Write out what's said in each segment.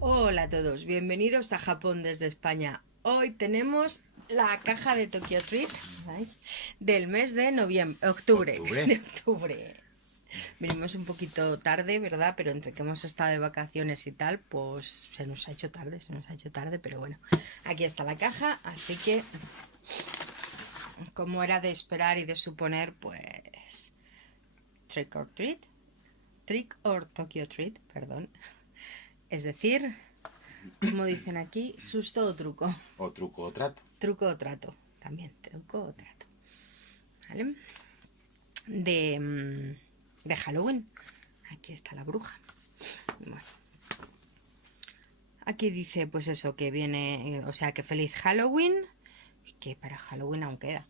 Hola a todos, bienvenidos a Japón desde España. Hoy tenemos la caja de Tokyo Treat del mes de octubre. Octubre. De octubre. Venimos un poquito tarde, ¿verdad? Pero entre que hemos estado de vacaciones y tal, pues se nos ha hecho tarde, pero bueno. Aquí está la caja, así que como era de esperar y de suponer, pues Trick or Treat. Trick or Tokyo Treat, perdón. Es decir, como dicen aquí, susto o truco. O truco o trato. Truco o trato. También, truco o trato. ¿Vale? De Halloween. Aquí está la bruja. Bueno. Aquí dice, pues eso, que viene, o sea, que feliz Halloween. Que para Halloween aún queda.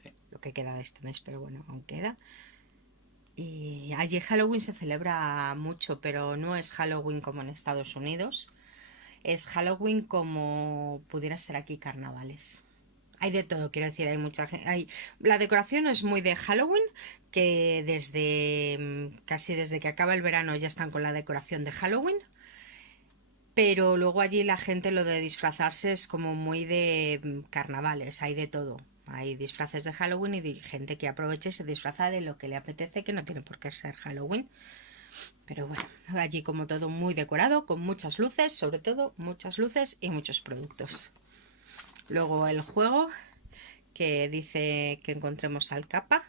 Sí. Lo que queda de este mes, pero bueno, aún queda. Y allí Halloween se celebra mucho, pero no es Halloween como en Estados Unidos. Es Halloween como pudiera ser aquí carnavales. Hay de todo, quiero decir, hay mucha gente. La decoración es muy de Halloween, que desde casi desde que acaba el verano ya están con la decoración de Halloween. Pero luego allí la gente lo de disfrazarse es como muy de carnavales, hay de todo. Hay disfraces de Halloween y de gente que aprovecha y se disfraza de lo que le apetece, que no tiene por qué ser Halloween. Pero bueno, allí como todo muy decorado, con muchas luces, sobre todo muchas luces y muchos productos. Luego el juego, que dice que encontremos al Kappa,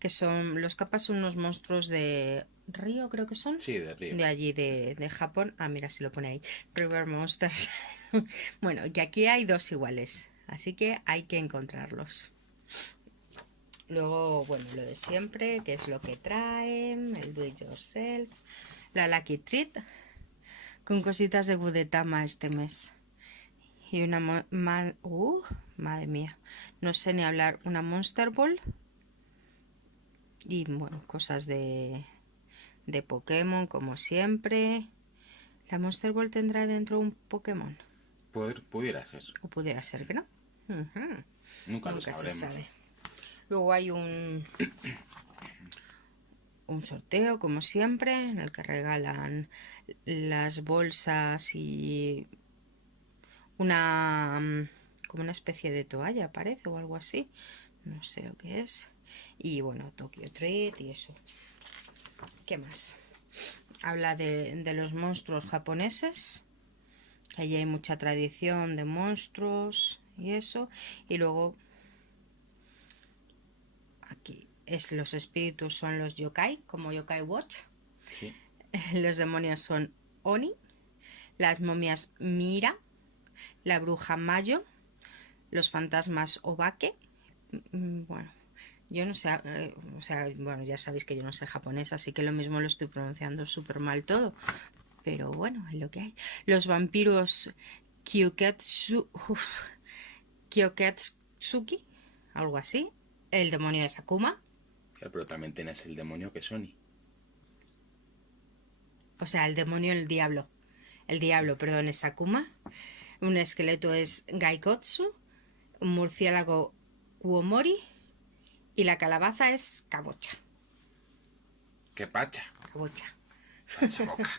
que son, los Kappas son unos monstruos de Río, creo que son. Sí, de río. De allí, de Japón. Ah, mira, si lo pone ahí. River Monsters. Bueno, que aquí hay dos iguales, así que hay que encontrarlos. Luego, bueno, lo de siempre, que es lo que traen, el do it yourself, la Lucky Treat, con cositas de Gudetama este mes. Y una, madre mía, no sé ni hablar, una Monster Ball. Y bueno, cosas de Pokémon, como siempre. ¿La Monster Ball tendrá dentro un Pokémon? Pudiera ser. O pudiera ser que no. Nunca lo Nunca se sabremos. sabe. Luego hay un sorteo, como siempre, en el que regalan las bolsas y como una especie de toalla, parece, o algo así. No sé lo que es. Y bueno, Tokyo Treat y eso. ¿Qué más? Habla de los monstruos japoneses. Allí hay mucha tradición de monstruos y eso. Y luego aquí los espíritus son los yokai, como Yokai Watch. Sí. Los demonios son Oni. Las momias Mira. La bruja Mayo. Los fantasmas Obake. Bueno, yo no sé, o sea, bueno, ya sabéis que yo no sé japonés, así que lo mismo lo estoy pronunciando súper mal todo. Pero bueno, es lo que hay. Los vampiros Kyoketsuki, algo así. El demonio de Sakuma. Claro, pero también tienes el demonio que es Sony. O sea, el demonio, el diablo. El diablo, perdón, es Sakuma. Un esqueleto es Gaikotsu. Un murciélago Kuomori. Y la calabaza es Kabocha. ¡Qué pacha! Kabocha. Pacha boca.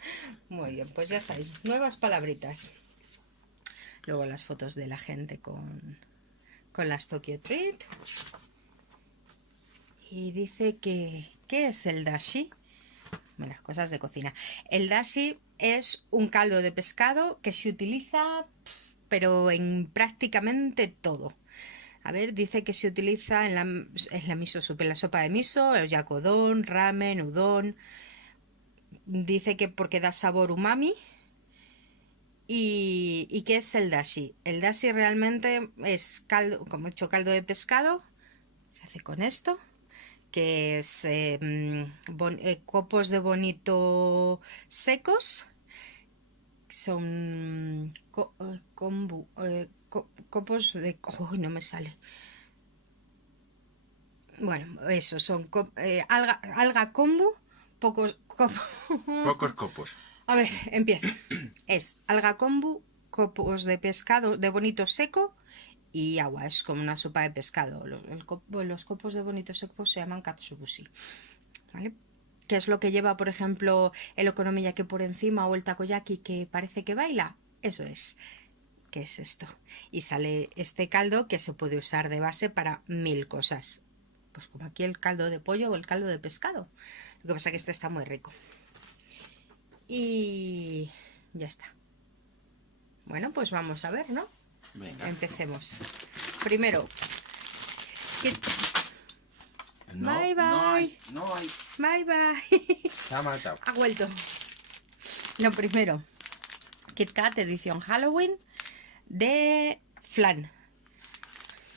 Muy bien, pues ya sabéis, nuevas palabritas. Luego las fotos de la gente con las Tokyo Treat. Y dice que... ¿Qué es el dashi? Bueno, cosas de cocina. El dashi es un caldo de pescado que se utiliza, pero en prácticamente todo. A ver, dice que se utiliza en la miso soup, en la sopa de miso, el yakodon, ramen, udon. Dice que porque da sabor umami. ¿Y qué es el dashi? El dashi realmente es caldo, como he hecho caldo de pescado. Se hace con esto, que es copos de bonito secos. Son copos de... ¡Oh, no me sale! Bueno, eso, son alga kombu, pocos... Pocos copos. A ver, empiezo. Es alga kombu, copos de pescado de bonito seco y agua. Es como una sopa de pescado. Los copos de bonito seco se llaman katsubushi. ¿Vale? ¿Qué es lo que lleva, por ejemplo, el okonomiyaki por encima o el takoyaki que parece que baila? Eso es. ¿Qué es esto? Y sale este caldo que se puede usar de base para 1000 cosas. Pues como aquí el caldo de pollo o el caldo de pescado. Lo que pasa es que este está muy rico. Y ya está. Bueno, pues vamos a ver, ¿no? Venga. Empecemos. Primero, No, bye, bye. No hay, no hay. Bye bye. Se ha matado. Ha vuelto. Lo primero, Kit Kat edición Halloween de Flan.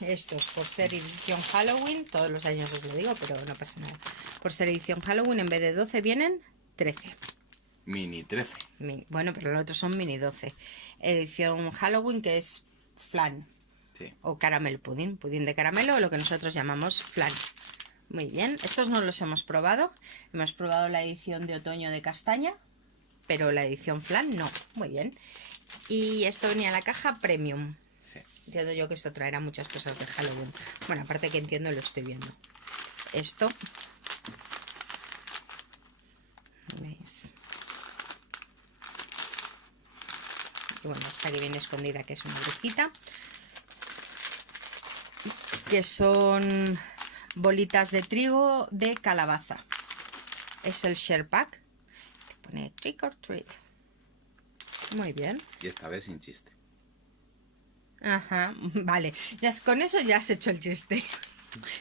Estos, por ser edición Halloween, todos los años os lo digo, pero no pasa nada. Por ser edición Halloween, en vez de 12 vienen 13. Mini 13. Bueno, pero los otros son mini 12. Edición Halloween, que es flan. Sí. O caramel pudding. Pudín de caramelo, o lo que nosotros llamamos flan. Muy bien. Estos no los hemos probado. Hemos probado la edición de otoño de castaña, pero la edición flan no. Muy bien. Y esto venía en la caja premium. Sí. Entiendo yo que esto traerá muchas cosas de Halloween. Bueno, aparte que entiendo, lo estoy viendo. Esto. ¿Veis? Y bueno, esta que viene escondida, que es una brujita. Que son bolitas de trigo de calabaza. Es el share pack. Que pone trick or treat. Muy bien. Y esta vez sin chiste. Ajá, vale. Con eso ya has hecho el chiste.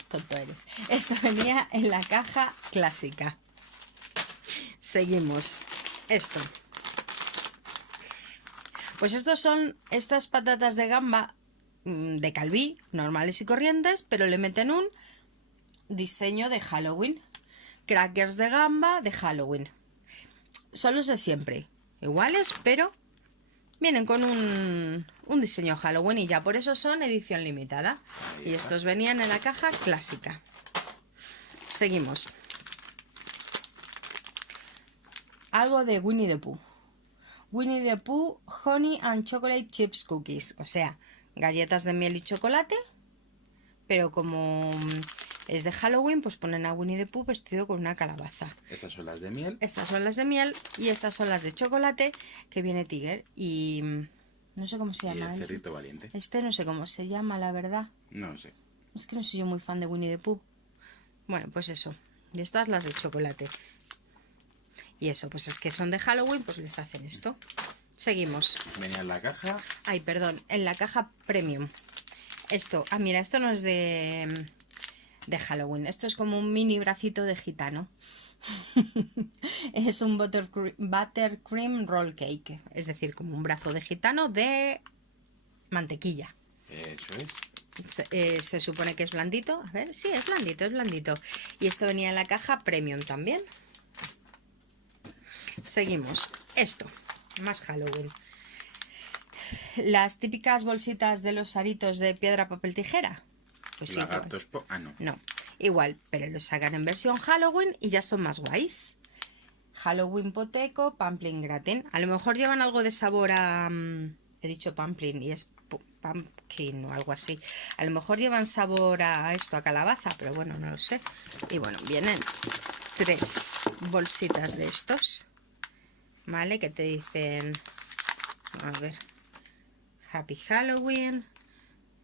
Tonto eres. Esto venía en la caja clásica. Seguimos. Esto. Pues estos son estas patatas de gamba de Calví, normales y corrientes, pero le meten un diseño de Halloween. Crackers de gamba de Halloween. Son los de siempre. Iguales, pero vienen con un diseño Halloween y ya por eso son edición limitada. Y estos venían en la caja clásica. Seguimos. Algo de Winnie the Pooh. Winnie the Pooh Honey and Chocolate Chips Cookies. O sea, galletas de miel y chocolate. Pero como es de Halloween, pues ponen a Winnie the Pooh vestido con una calabaza. Estas son las de miel. Estas son las de miel y estas son las de chocolate, que viene Tiger. Y no sé cómo se Y llama. el cerrito valiente. Este no sé cómo se llama, la verdad. No sé. Es que no soy yo muy fan de Winnie the Pooh. Bueno, pues eso. Y estas las de chocolate. Y eso, pues es que son de Halloween, pues les hacen esto. Seguimos. Venía en la caja. Ay, perdón, en la caja premium. Esto, mira, esto no es de Halloween. Esto es como un mini bracito de gitano. Es un buttercream roll cake. Es decir, como un brazo de gitano de mantequilla. Eso es. Se supone que es blandito. A ver, sí, es blandito, es blandito. Y esto venía en la caja premium también. Seguimos. Esto, más Halloween. Las típicas bolsitas de los aritos de piedra, papel, tijera. Pues sí. Lagartos. No. No, igual, pero los sacan en versión Halloween y ya son más guays. Halloween poteco, pumpkin gratin. A lo mejor llevan algo de sabor a... he dicho pumpkin y es pumpkin o algo así. A lo mejor llevan sabor a esto, a calabaza, pero bueno, no lo sé. Y bueno, vienen 3 bolsitas de estos. ¿Vale? Que te dicen... A ver... Happy Halloween,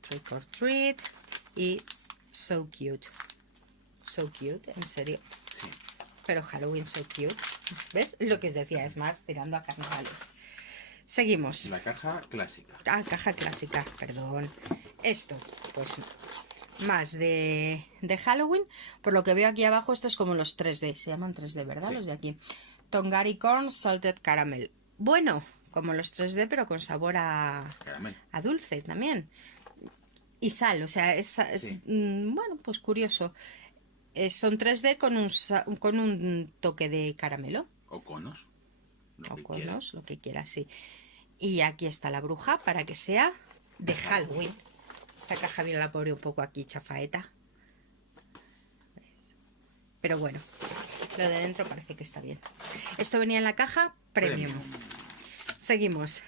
Trick or Treat y So Cute. So Cute, en serio. Sí. Pero Halloween So Cute. ¿Ves? Lo que os decía, es más tirando a carnavales. Seguimos. La caja clásica. Caja clásica, perdón. Esto, pues más de Halloween. Por lo que veo aquí abajo, esto es como los 3D. Se llaman 3D, ¿verdad? Sí. Los de aquí. Tongari Corn Salted Caramel. Bueno, como los 3D, pero con sabor a dulce también. Y sal, o sea, sí. Bueno, pues curioso. Son 3D con un toque de caramelo. O conos. Lo que quieras, sí. Y aquí está la bruja para que sea de Halloween. Esta caja viene la pobre un poco aquí chafaeta. Pero bueno, lo de dentro parece que está bien. Esto venía en la caja premium. Seguimos.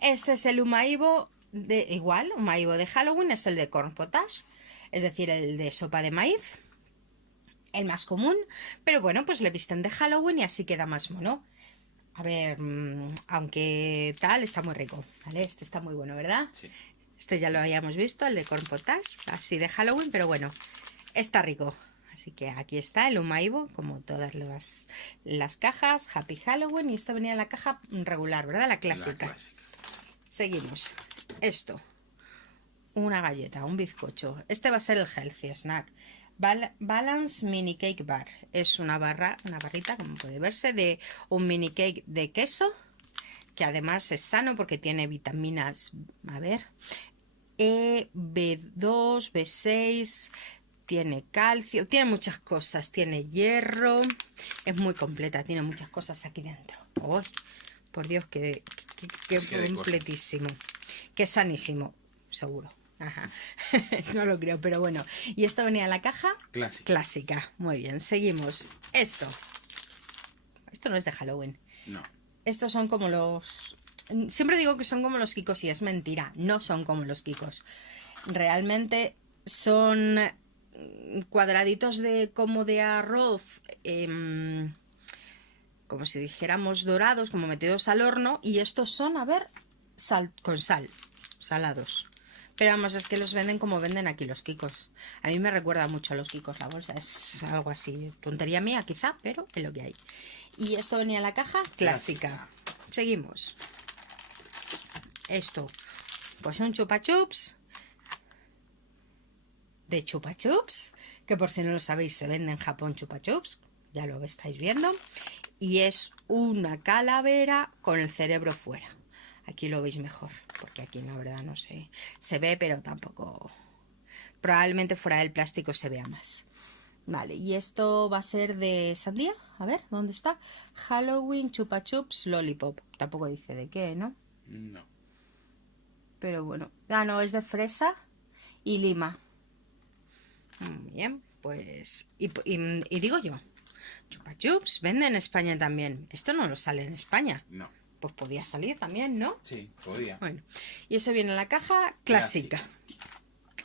Este es el umaibo umaibo de Halloween, es el de corn potage, es decir, el de sopa de maíz. el más común, pero bueno, pues le visten de Halloween y así queda más mono. A ver, aunque tal, está muy rico, ¿vale? Este está muy bueno, ¿verdad? Sí. Este ya lo habíamos visto, el de corn potage, así de Halloween, pero bueno, está rico. Así que aquí está el Umaibo, como todas las cajas, Happy Halloween, y esta venía en la caja regular, ¿verdad? La clásica. La clásica. Seguimos. Esto, una galleta, un bizcocho. Este va a ser el Healthy Snack. Balance Mini Cake Bar. Es una barrita, como puede verse, de un mini cake de queso, que además es sano porque tiene vitaminas, a ver, E, B2, B6, tiene calcio, tiene muchas cosas, tiene hierro, es muy completa, tiene muchas cosas aquí dentro. ¡Oh! Por Dios, que completísimo, que sanísimo, seguro. Ajá. No lo creo, pero bueno. Y esto venía en la caja clásica. Muy bien, seguimos. Esto no es de Halloween. No. Estos son como los... Siempre digo que son como los Kikos y es mentira. No son como los Kikos. Realmente son cuadraditos como de arroz, como si dijéramos dorados, como metidos al horno. Y estos son, a ver, con sal, salados. Pero vamos, es que los venden como venden aquí los Kikos. A mí me recuerda mucho a los Kikos la bolsa. Es algo así, tontería mía quizá, pero es lo que hay. Y esto venía en la caja clásica. Seguimos. Esto, pues un chupa chups. De chupa chups, que por si no lo sabéis se vende en Japón chupa chups. Ya lo estáis viendo. Y es una calavera con el cerebro fuera. Aquí lo veis mejor, porque aquí la verdad no sé. Se ve, pero tampoco... Probablemente fuera del plástico se vea más. Vale, y esto va a ser de sandía. A ver, ¿dónde está? Halloween Chupa Chups Lollipop. Tampoco dice de qué, ¿no? No. Pero bueno. Ah, no, es de fresa y lima. Bien, pues... Y digo yo, Chupa Chups vende en España también. Esto no lo sale en España. No. Pues podía salir también, ¿no? Sí, podía. Bueno, y eso viene en la caja clásica.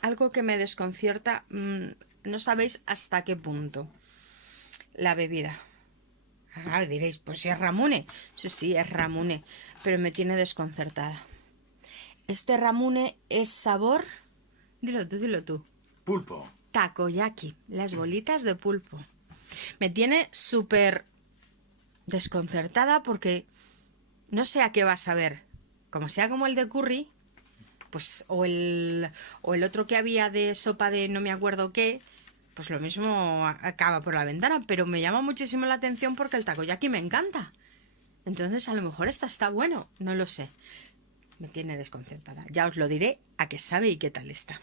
Algo que me desconcierta, no sabéis hasta qué punto. La bebida. Ah, diréis, pues si es Ramune. Sí, es Ramune, pero me tiene desconcertada. Este Ramune es sabor... Dilo tú. Pulpo. Takoyaki, las bolitas de pulpo. Me tiene súper desconcertada porque no sé a qué va a saber. Como sea como el de curry, pues o el otro que había de sopa de no me acuerdo qué, pues lo mismo acaba por la ventana, pero me llama muchísimo la atención porque el takoyaki me encanta. Entonces a lo mejor esta está bueno, no lo sé. Me tiene desconcertada. Ya os lo diré a qué sabe y qué tal está.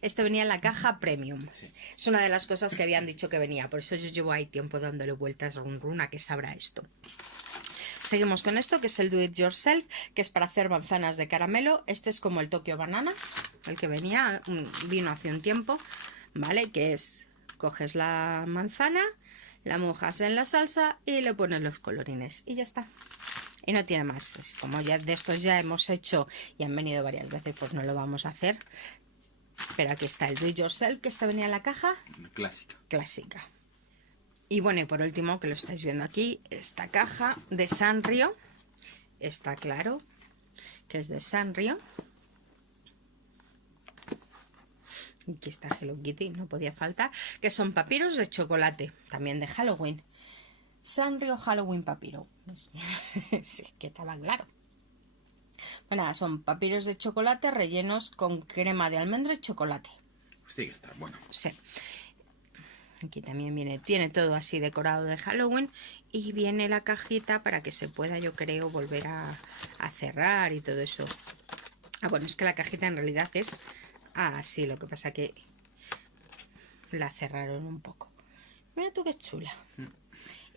Este venía en la caja premium. Sí. Es una de las cosas que habían dicho que venía, por eso yo llevo ahí tiempo dándole vueltas a qué sabrá esto. Seguimos con esto, que es el Do It Yourself, que es para hacer manzanas de caramelo. Este es como el Tokyo Banana, el que vino hace un tiempo, ¿vale? Que es, coges la manzana, la mojas en la salsa y le pones los colorines y ya está. Y no tiene más. Es como ya de estos ya hemos hecho y han venido varias veces, pues no lo vamos a hacer. Pero aquí está el Do It Yourself, que esta venía en la caja clásica. Y bueno, y por último, que lo estáis viendo aquí, esta caja de Sanrio. Está claro que es de Sanrio. Aquí está Hello Kitty, no podía faltar. Que son papiros de chocolate, también de Halloween. Sanrio Halloween Papiro. Sí, que estaba claro. Bueno, nada, son papiros de chocolate rellenos con crema de almendra y chocolate. Pues tiene que estar bueno. Sí. Aquí también tiene todo así decorado de Halloween y viene la cajita para que se pueda, yo creo, volver a cerrar y todo eso. Ah, bueno, es que la cajita en realidad es así, lo que pasa que la cerraron un poco. Mira tú qué chula.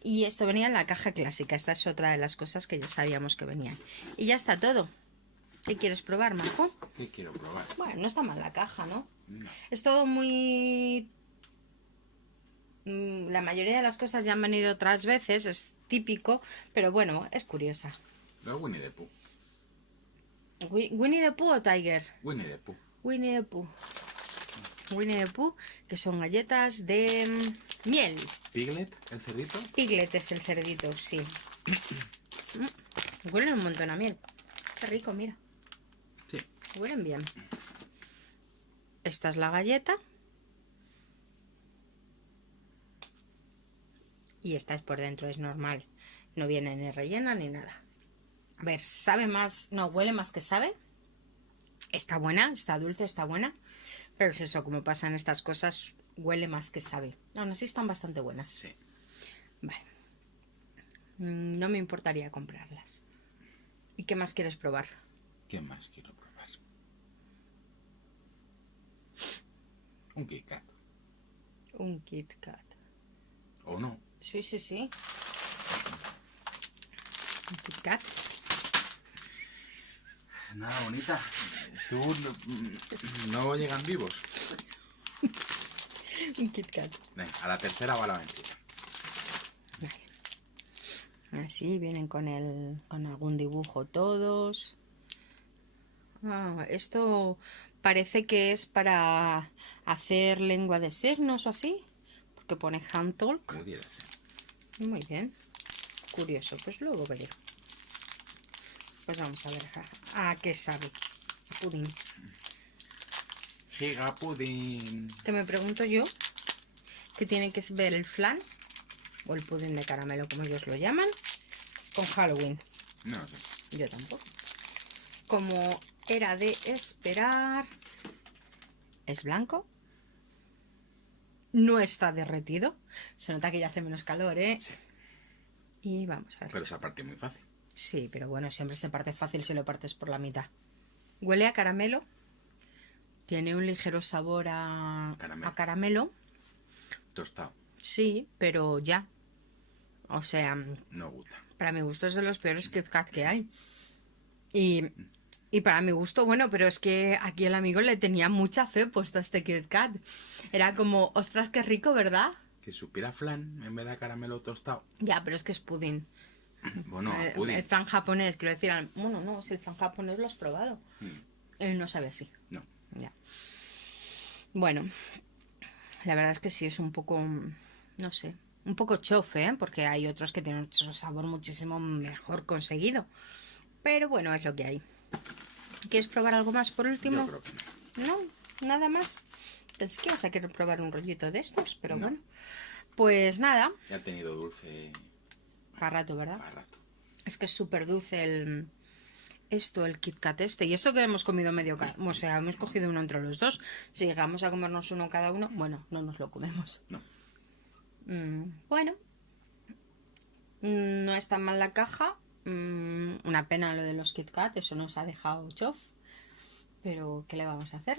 Y esto venía en la caja clásica. Esta es otra de las cosas que ya sabíamos que venían. Y ya está todo. ¿Qué quieres probar, Majo? ¿Qué quiero probar? Bueno, no está mal la caja, ¿no? No. Es todo muy... La mayoría de las cosas ya han venido otras veces, es típico, pero bueno, es curiosa. Pero Winnie the Pooh. ¿Winnie the Pooh o Tiger? Winnie the Pooh. Winnie the Pooh. Winnie the Pooh, que son galletas de miel. Piglet, el cerdito. Piglet es el cerdito, sí. Huelen un montón a miel. Qué rico, mira. Sí. Huelen bien. Esta es la galleta. Y esta es por dentro, es normal. No viene ni rellena ni nada. A ver, sabe más... No, huele más que sabe. Está buena, está dulce, está buena. Pero es eso, como pasan estas cosas, huele más que sabe. Aún así están bastante buenas. Sí. Vale. No me importaría comprarlas. ¿Y qué más quieres probar? ¿Qué más quiero probar? Un Kit Kat. Un Kit Kat. ¿O no? Sí, sí, sí. Un Kit Kat. Nada, bonita. Tú no llegan vivos. Un Kit Kat. Venga, a la tercera va la mentira. Vale. Así vienen con algún dibujo todos. Ah, esto parece que es para hacer lengua de signos o así. Porque pone hand talk. Pudiera ser. Muy bien. Curioso, pues luego veré. Pues vamos a ver a qué sabe. Pudín. Giga Pudding. Que me pregunto yo, que tiene que ver el flan, o el pudín de caramelo, como ellos lo llaman, con Halloween. No lo sé. Yo tampoco. Como era de esperar, es blanco. No está derretido. Se nota que ya hace menos calor, ¿eh? Sí. Y vamos a ver. Pero esa parte es muy fácil. Sí, pero bueno, siempre se parte fácil si lo partes por la mitad. Huele a caramelo. Tiene un ligero sabor a caramelo. Tostado. Sí, pero ya. O sea, No gusta. para mi gusto es de los peores Kit Kat que hay. Y para mi gusto, bueno, pero es que aquí el amigo le tenía mucha fe puesto a este Kit Kat. Era como, ostras, qué rico, ¿verdad? Que supiera flan en vez de caramelo tostado. Ya, pero es que es pudín. Bueno, El pudding. flan japonés, quiero decir, bueno, no, si el flan japonés lo has probado. No sabe así. No. Ya. Bueno, la verdad es que sí es un poco, no sé, un poco chofe, ¿eh? Porque hay otros que tienen otro sabor muchísimo mejor conseguido. Pero bueno, es lo que hay. ¿Quieres probar algo más por último? Yo creo que no. No, nada más. Pensé que ibas a querer probar un rollito de estos, pero No. bueno. Pues nada, Ya ha tenido dulce para rato, ¿verdad? para rato. Es que es súper dulce el Kit Kat este. Y eso que hemos comido medio o sea, hemos cogido uno entre los dos. Si llegamos a comernos uno cada uno, bueno, no nos lo comemos. No. Bueno. No es tan mal la caja. Una pena lo de los Kit Kat, eso nos ha dejado chof. Pero, ¿qué le vamos a hacer?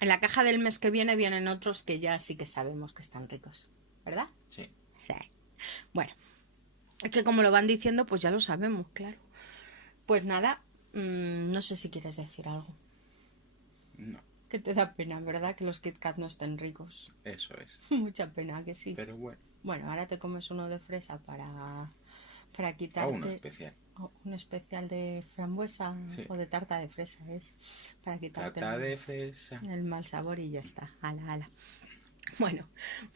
En la caja del mes que viene vienen otros que ya sí que sabemos que están ricos, ¿verdad? Sí. Sí. Bueno, es que como lo van diciendo, pues ya lo sabemos, claro. Pues nada, no sé si quieres decir algo. No. Que te da pena, ¿verdad? Que los Kit Kat no estén ricos. Eso es. Mucha pena, que sí. Pero bueno. Bueno, ahora te comes uno de fresa para O quitarte... uno especial. Un especial de frambuesa Sí. o de tarta de fresa es. Para quitarte Trata de fresa. el mal sabor y ya está. Ala, ala. Bueno,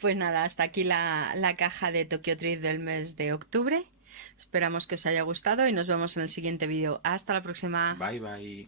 pues nada, hasta aquí la caja de Tokyo Treat del mes de octubre. Esperamos que os haya gustado y nos vemos en el siguiente vídeo. Hasta la próxima. Bye bye.